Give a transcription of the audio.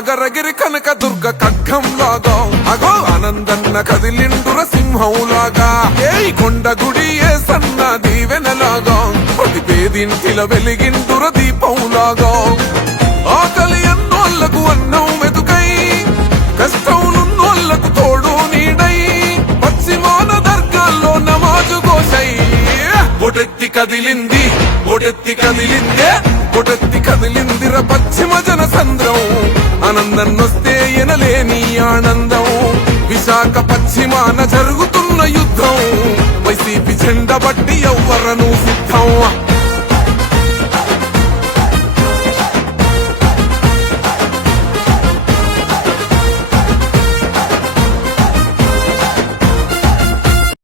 సాగరగిరి కనక దుర్గ ఖడ్గంలాగా అగో ఆనందన్న కదిలిండుర సింహంలాగా ఏ కొండ గుడి ఏ సన్న దీవెనలాగా ప్రతి పేదింటిల వెలిగిండుర దీపంలాగా ఆకలి అన్నోళ్లకు అన్నం మెతుకై కష్టంలున్నోళ్లకు తోడు నీడై పశ్చిమాన దర్గాల్లో నమాజు గోషై బొటెత్తి కదిలింది బొటెత్తి కదిలిందే బొటెత్తి కదిలిందిర పశ్చిమ జన సంద్రం ఆనందన్నొస్తే ఎనలేని ఆనందం విశాఖ పశ్చిమాన జరుగుతున్న యుద్ధం వైసీపీ జెండ బట్టి ఎవ్వరను సిద్ధం